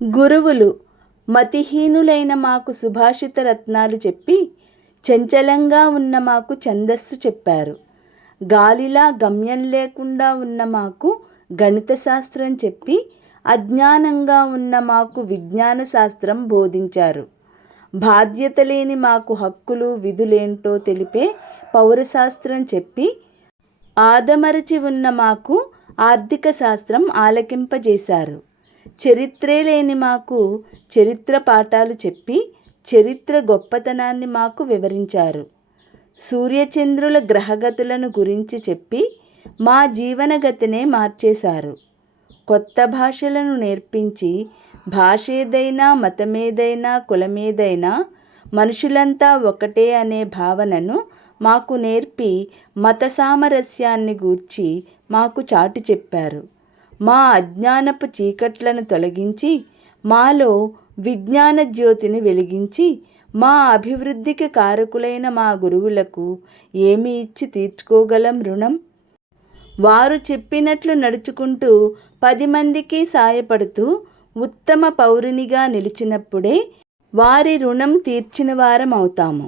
గురువులు మతిహీనులైన మాకు సుభాషిత రత్నాలు చెప్పి చంచలంగా ఉన్న మాకు ఛందస్సు చెప్పారు. గాలిలా గమ్యం లేకుండా ఉన్న మాకు గణిత శాస్త్రం చెప్పి అజ్ఞానంగా ఉన్న మాకు విజ్ఞాన శాస్త్రం బోధించారు. బాధ్యత లేని మాకు హక్కులు విధులేంటో తెలిపే పౌరశాస్త్రం చెప్పి ఆదమరచి ఉన్న మాకు ఆర్థిక శాస్త్రం ఆలకింపజేశారు. చరిత్రే లేని మాకు చరిత్ర పాఠాలు చెప్పి చరిత్ర గొప్పతనాన్ని మాకు వివరించారు. సూర్యచంద్రుల గ్రహగతులను గురించి చెప్పి మా జీవనగతినే మార్చేశారు. కొత్త భాషలను నేర్పించి భాష ఏదైనా మతమేదైనా కులమేదైనా మనుషులంతా ఒకటే అనే భావనను మాకు నేర్పి మత సామరస్యాన్ని గూర్చి మాకు చాటి చెప్పారు. మా అజ్ఞానపు చీకట్లను తొలగించి మాలో విజ్ఞాన జ్యోతిని వెలిగించి మా అభివృద్ధికి కారకులైన మా గురువులకు ఏమి ఇచ్చి తీర్చుకోగలం రుణం? వారు చెప్పినట్లు నడుచుకుంటూ పది మందికి సాయపడుతూ ఉత్తమ పౌరునిగా నిలిచినప్పుడే వారి రుణం తీర్చిన వారం అవుతాము